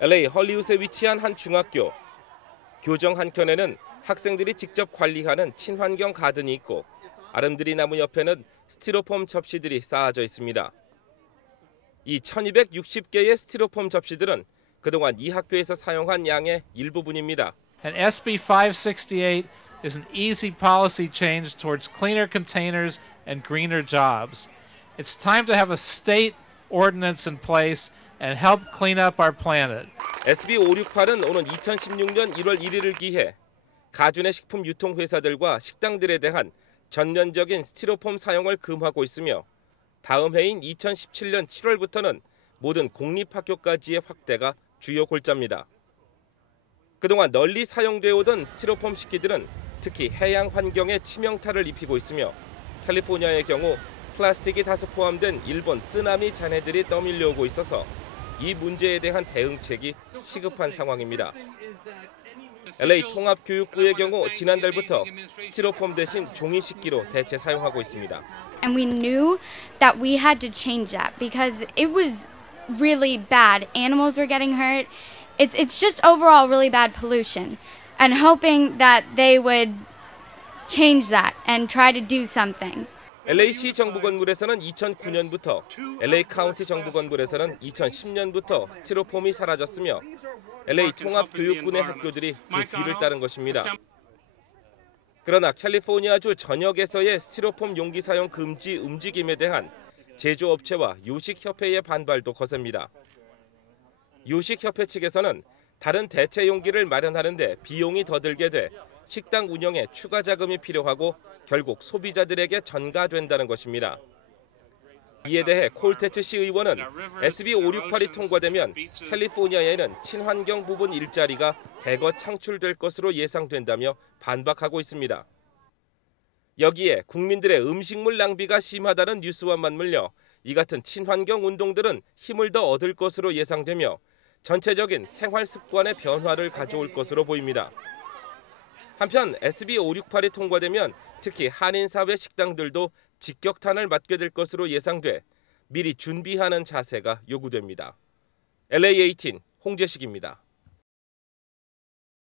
LA 헐리우드에 위치한 한 중학교. 교정 한켠에는 학생들이 직접 관리하는 친환경 가든이 있고 아름드리 나무 옆에는 스티로폼 접시들이 쌓아져 있습니다. 이 1260개의 스티로폼 접시들은 그동안 이 학교에서 사용한 양의 일부분입니다. And SB 568 is an easy policy change towards cleaner containers and greener jobs. It's time to have a state ordinance in place and help clean up our planet. SB 568은 오는 2016년 1월 1일을 기해 가준의 식품 유통 회사들과 식당들에 대한 전면적인 스티로폼 사용을 금하고 있으며 다음 해인 2017년 7월부터는 모든 공립학교까지의 확대가 주요 골자입니다. 그동안 널리 사용되어 오던 스티로폼 식기들은 특히 해양 환경에 치명타를 입히고 있으며 캘리포니아의 경우 플라스틱이 다소 포함된 일본 쓰나미 잔해들이 떠밀려오고 있어서 이 문제에 대한 대응책이 시급한 상황입니다. LA 통합교육부의 경우 지난달부터 스티로폼 대신 종이 식기로 대체 사용하고 있습니다. And we knew that we had to change that because it was really bad. Animals were getting hurt. It's it's just overall really bad pollution. And hoping that they would change that and try to do something. LA시 정부 건물에서는 2009년부터 LA 카운티 정부 건물에서는 2010년부터 스티로폼이 사라졌으며 LA 통합교육군의 학교들이 그 뒤를 따른 것입니다. 그러나 캘리포니아주 전역에서의 스티로폼 용기 사용 금지 움직임에 대한 제조업체와 요식협회의 반발도 거셉니다. 요식협회 측에서는 다른 대체 용기를 마련하는데 비용이 더 들게 돼 식당 운영에 추가 자금이 필요하고 결국 소비자들에게 전가된다는 것입니다. 이에 대해 콜테츠 시 의원은 SB 5688이 통과되면 캘리포니아에는 친환경 부분 일자리가 대거 창출될 것으로 예상된다며 반박하고 있습니다. 여기에 국민들의 음식물 낭비가 심하다는 뉴스와 맞물려 이 같은 친환경 운동들은 힘을 더 얻을 것으로 예상되며 전체적인 생활 습관의 변화를 가져올 것으로 보입니다. 한편 SB 568이 통과되면 특히 한인 사회 식당들도 직격탄을 맞게 될 것으로 예상돼 미리 준비하는 자세가 요구됩니다. LA18 홍재식입니다.